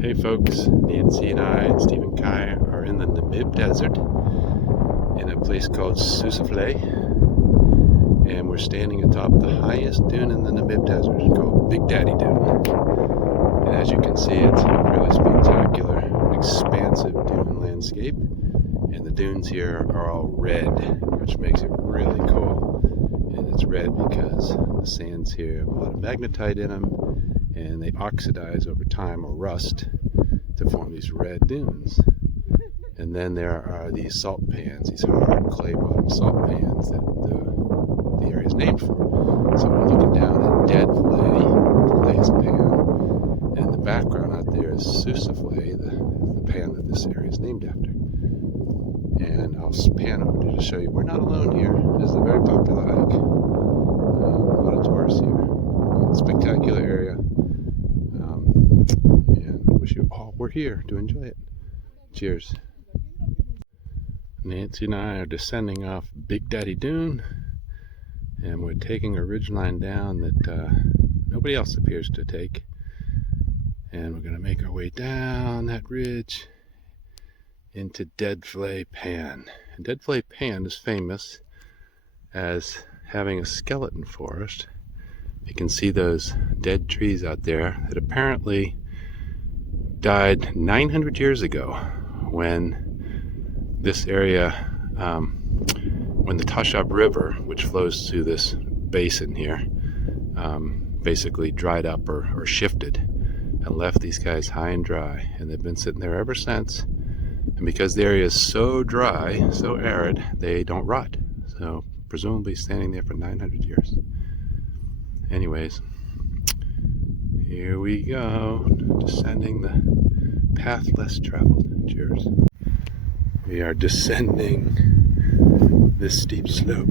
Hey folks, Nancy and I and Stephen Kai are in the Namib Desert in a place called Sossusvlei, and we're standing atop the highest dune in the Namib Desert called Big Daddy Dune. And as you can see, it's a really spectacular, expansive dune landscape, and the dunes here are all red, which makes it really cool. And it's red because the sands here have a lot of magnetite in them, and they oxidize over time or rust to form these red dunes. And then there are these salt pans, these hard clay bottom salt pans that the area is named for. So we're looking down at Dead Flay. Flay is a pan, and in the background out there is Sossusvlei, the pan that this area is named after. And I'll pan over to show you we're not alone here. This is a very popular hike. A lot of tourists here. Spectacular area. And wish you all were here to enjoy it. Cheers. Nancy and I are descending off Big Daddy Dune, and we're taking a ridgeline down that nobody else appears to take. And we're going to make our way down that ridge into Dead Flay Pan. And Dead Flay Pan is famous as having a skeleton forest. You can see those dead trees out there that apparently died 900 years ago when this area, when the Tashab River, which flows through this basin here, basically dried up or shifted and left these guys high and dry. And they've been sitting there ever since. And because the area is so dry, so arid, they don't rot. So presumably standing there for 900 years. Anyways, here we go, descending the path less traveled. Cheers. We are descending this steep slope.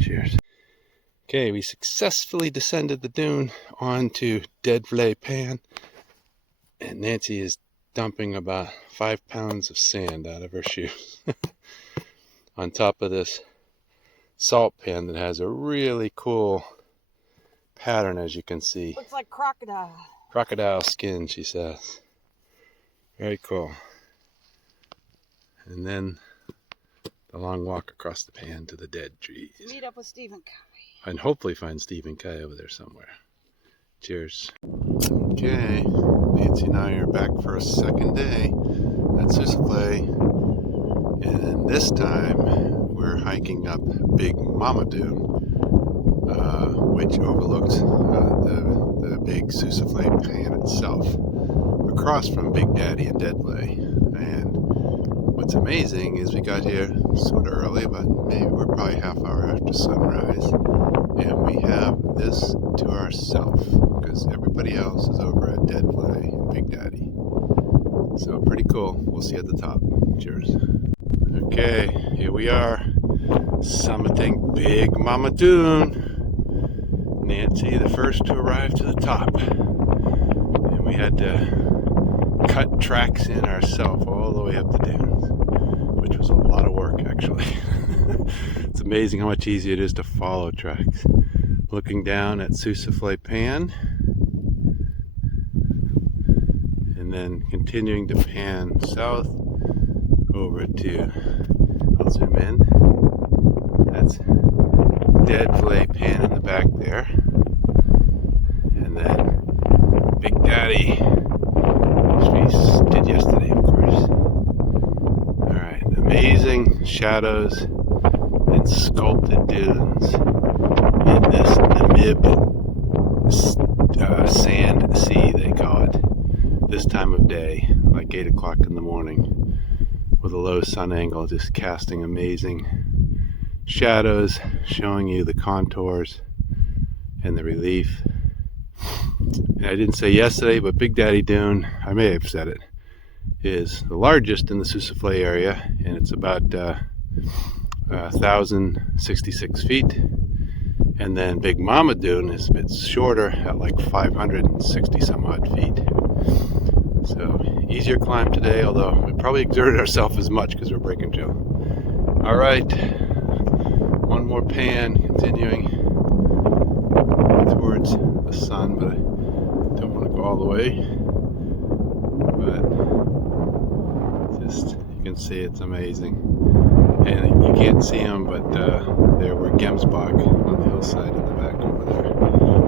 Cheers. Okay, we successfully descended the dune onto Dead Flay Pan, and Nancy is dumping about 5 pounds of sand out of her shoes on top of this salt pan that has a really cool pattern, as you can see. Looks like crocodile. Crocodile skin, she says. Very cool. And then the long walk across the pan to the dead trees. Meet up with Stephen Kai. And hopefully find Stephen Kai over there somewhere. Cheers. Okay, Nancy and I are back for a second day at Sossusvlei, and this time we're hiking up Big Mama Dune, which overlooks the big Sossusvlei pan itself, across from Big Daddy and Dead Flay. And what's amazing is we got here sort of early, but maybe we're probably half hour after sunrise, and we have this to ourselves because everybody else is over at Dead Flay and Big Daddy. So pretty cool. We'll see you at the top. Cheers. Okay, here we are, summiting Big Mama Dune. Nancy, the first to arrive to the top, and we had to cut tracks in ourselves all the way up the dunes, which was a lot of work actually. It's amazing how much easier it is to follow tracks. Looking down at Sossusvlei Pan, and then continuing to pan south over to, I'll zoom in, that's Dead Flay Pan in the back there, and then Big Daddy, which we did yesterday, of course. Alright, amazing shadows and sculpted dunes in this Namib sand sea, they call it, this time of day, like 8 o'clock in the morning, with a low sun angle, just casting amazing shadows, showing you the contours and the relief. And I didn't say yesterday, but Big Daddy Dune, I may have said it, is the largest in the Sossusvlei area, and it's about 1,066 feet. And then Big Mama Dune is a bit shorter at like 560 some odd feet. So easier climb today, although we probably exerted ourselves as much because we're breaking through. All right, one more pan, continuing towards the sun, but I don't want to go all the way. But just, you can see it's amazing. And you can't see them, but there were gemsbok on the hillside in the back over there.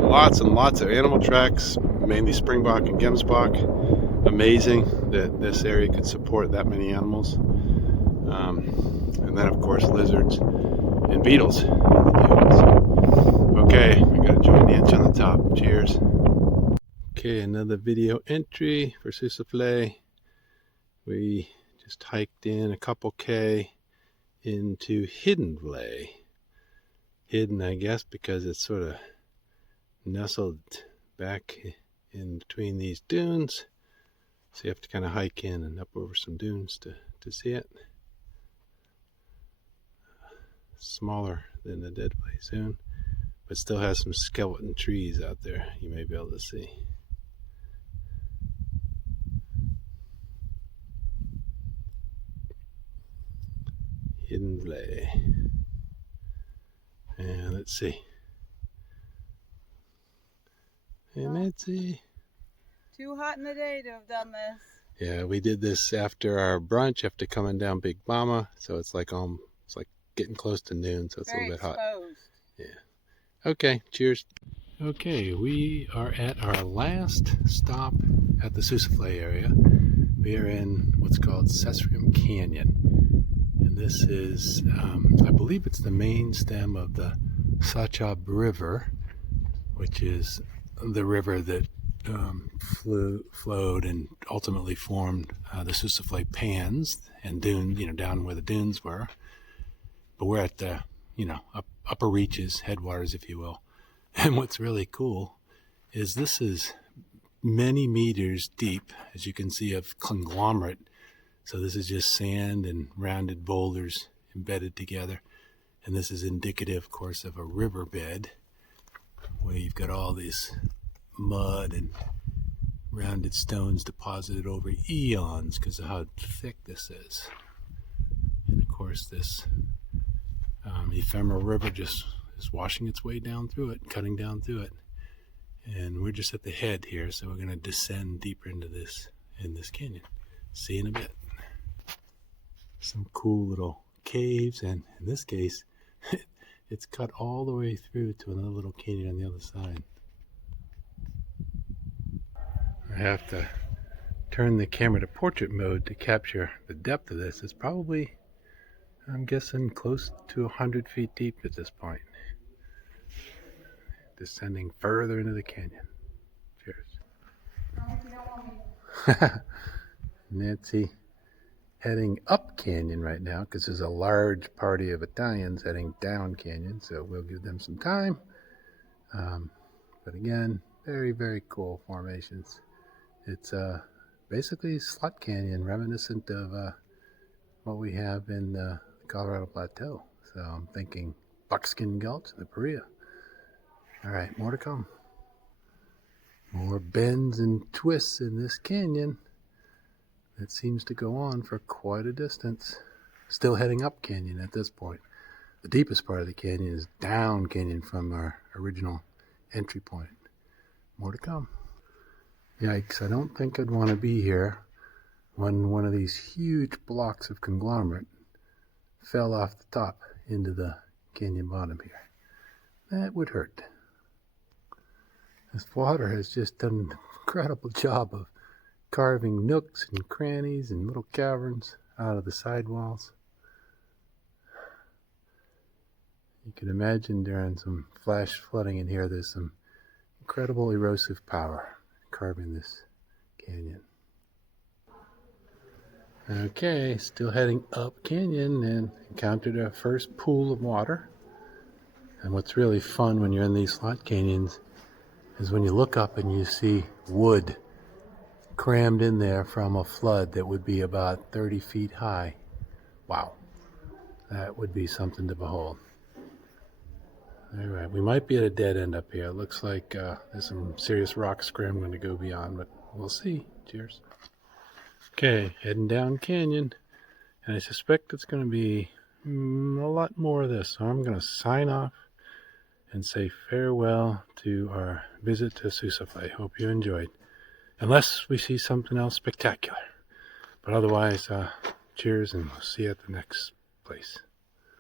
Lots and lots of animal tracks, mainly springbok and gemsbok. Amazing that this area could support that many animals. And then of course lizards and beetles in the dunes. Okay, I gotta join Nancy on the top. Cheers. Okay, another video entry for Sossusvlei. We just hiked in a couple K into Hidden Vlei. Hidden, I guess, because it's sort of nestled back in between these dunes. So you have to kind of hike in and up over some dunes to see it. Smaller than the Dead Vlei Zone, but still has some skeleton trees out there you may be able to see. Hidden Vlei. And let's see. Hey Nancy. Too hot in the day to have done this. Yeah, we did this after our brunch, after coming down Big Mama, so it's like getting close to noon, so it's Very a little bit hot. exposed. Yeah. Okay, cheers. Okay, we are at our last stop at the Sossusvlei area. We are in what's called Sesrium Canyon. And this is, I believe it's the main stem of the Sossusvlei River, which is the river that flowed and ultimately formed the Sossusvlei pans and dunes, down where the dunes were. But we're at the, upper reaches, headwaters, if you will. And what's really cool is this is many meters deep, as you can see, of conglomerate. So this is just sand and rounded boulders embedded together. And this is indicative, of course, of a riverbed where you've got all this mud and rounded stones deposited over eons because of how thick this is. And of course, this ephemeral river just is washing its way down through it, cutting down through it. And we're just at the head here, so we're going to descend deeper into this canyon. See you in a bit. Some cool little caves, and in this case, it's cut all the way through to another little canyon on the other side. I have to turn the camera to portrait mode to capture the depth of this. It's probably, I'm guessing, close to 100 feet deep at this point. Descending further into the canyon. Cheers. Nancy heading up canyon right now because there's a large party of Italians heading down canyon, so we'll give them some time. But again, very, very cool formations. It's basically slot canyon, reminiscent of what we have in the Colorado Plateau. So I'm thinking Buckskin Gulch, the Paria. All right, more to come. More bends and twists in this canyon. It seems to go on for quite a distance. Still heading up canyon at this point. The deepest part of the canyon is down canyon from our original entry point. More to come. Yikes, I don't think I'd want to be here when one of these huge blocks of conglomerate fell off the top into the canyon bottom here. That would hurt. This water has just done an incredible job of carving nooks and crannies and little caverns out of the sidewalls. You can imagine during some flash flooding in here, there's some incredible erosive power carving this canyon. Okay, still heading up canyon and encountered our first pool of water. And what's really fun when you're in these slot canyons is when you look up and you see wood crammed in there from a flood that would be about 30 feet high. Wow, that would be something to behold. Alright, we might be at a dead end up here. It looks like there's some serious rock scrambling to go beyond, but we'll see. Cheers. Okay, heading down canyon, and I suspect it's going to be a lot more of this, so I'm going to sign off and say farewell to our visit to Sossusvlei. Hope you enjoyed. Unless we see something else spectacular. But otherwise, cheers, and we'll see you at the next place.